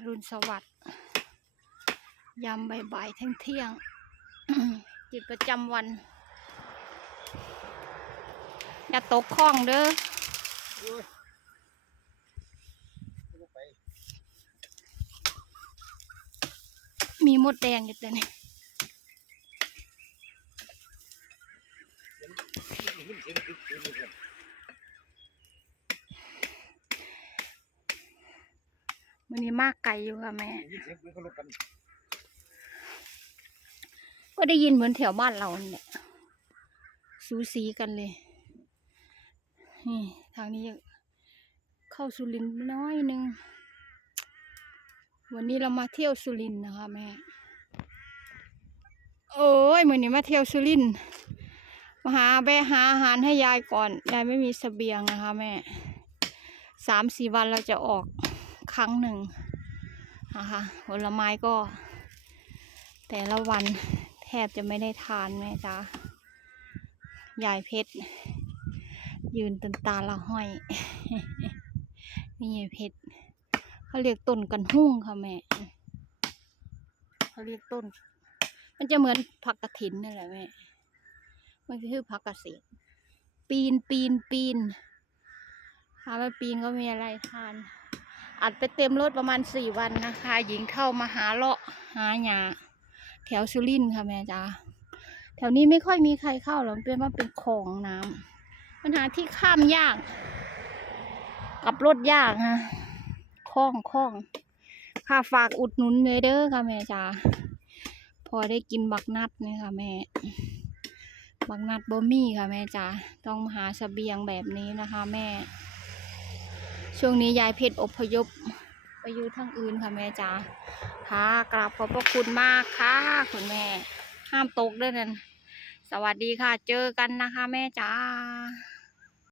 อรุณสวัสดิ์ยามบ่ายๆเที่ยงเที่ยงๆจิตประจำวัน อย่าตกคลองเด้อมีมดแดงอยู่แต่นี่เห็นเสียงตึกตึกเลย มันนี้มากไกลอยู่ค่ะแม่เห็นเสียงปืนเขาลบกันก็ได้ยินเหมือนแถวบ้านเราเนี่ยสูสีกันเลยนี่ทางนี้เข้าสุรินทร์น้อยหนึง วันนี้เรามาเที่ยวสุรินทร์นะคะแม่ โอ้ยเหมือนนี้มาเที่ยวสุรินทร์มาหาแบะหาอาหารให้ยายก่อน ยายไม่มีเสบียงนะคะแม่ สามสี่วันเราจะออก ครั้งหนึ่งนะคะผลไม้ก็ แต่ละวันแทบจะไม่ได้ทานแม่จ้ายายเพชร ยืนตันตาละห้อย นี่ยายเพชรเขาเรียกต้นกันหุ่งค่ะแม่เขาเรียกต้น มันจะเหมือนผักกระถินนั่นแหละแม่มันคือผักกระเสียปีนปีนปีนหาว่าปีนก็มีอะไรทาน อัดไปเต็มรถประมาณสี่วันนะคะ หญิงเข้ามาหาเลาะหาหยาแถวสุรินค่ะแม่จ๋าแถวนี้ไม่ค่อยมีใครเข้าหรอกเป็นว่าเป็นคลองน้ำปัญหาที่ข้ามยาก กับรถยากฮะคลองคลองค่าฝากอุดหนุนเลยเด้อค่ะแม่จ๋าพอได้กินบักนัดนี่ค่ะแม่บักนัดบ่มี่ค่ะแม่จ๋าต้องมาหาเสบียงแบบนี้นะคะแม่ ช่วงนี้ยายเพชรอพยพไปอยู่ทางอื่นค่ะแม่จ๋าค่ะกราบขอบพระคุณมากค่ะ คุณแม่ ห้ามตกด้วยนั่นสวัสดีค่ะ เจอกันนะคะ แม่จ๋า